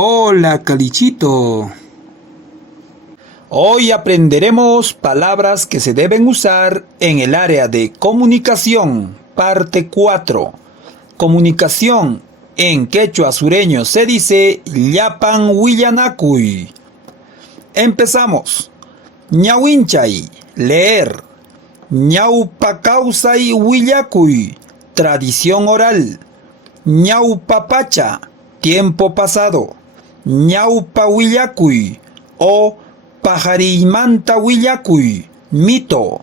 Hola, Calichito. Hoy aprenderemos palabras que se deben usar en el área de comunicación, parte 4. Comunicación en quechua sureño se dice llapan willanakuy. Empezamos. Ñawinchay, leer. Ñaupa causay willakuy, tradición oral. Ñaupa pacha, tiempo pasado. Ñaupa willakuy o pajarimanta willakuy, mito.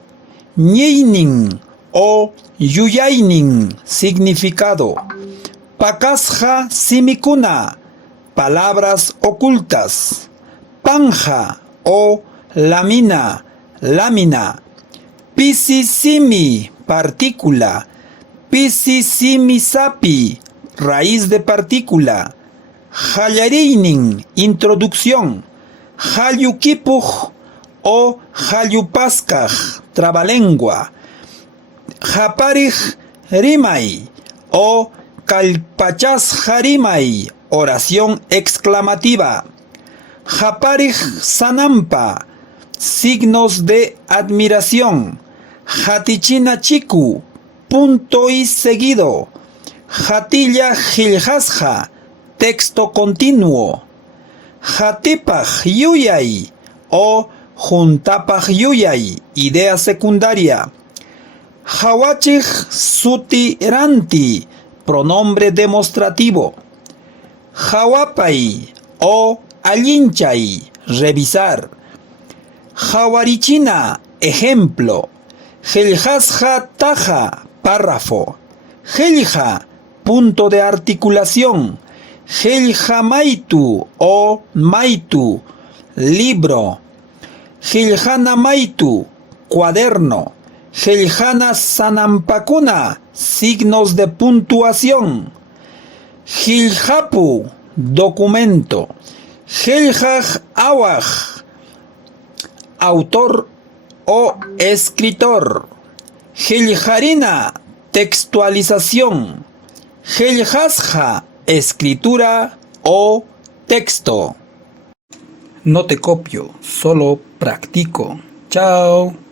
Ñeinin o yuyainin, significado. Pakasja simikuna, palabras ocultas. Panja o lámina, Pisisimi, partícula. Pisisimisapi, raíz de partícula. Hallarinin, introducción. Hayukipuj o hayupaskaj, trabalengua. Japarij rimay o kalpachas harimay, oración exclamativa. Japarij sanampa, signos de admiración. Jatichina chiku, punto y seguido. Jatilla jiljasja, texto continuo. Jatipaj yuyay o juntapaj yuyay, idea secundaria. Jawachij sutiranti, pronombre demostrativo. Jawapay o allinchay, revisar. Jawarichina, ejemplo. Jiljasja taja, párrafo. Jilja, punto de articulación. Jiljamaitu o maitu, libro. Jiljana maitu, cuaderno. Jiljana sanampakuna, signos de puntuación. Jiljapu, documento. Jiljaj awaj, autor o escritor. Jiljarina, textualización. Jiljasja, escritura o texto. No te copio, solo practico. Chao.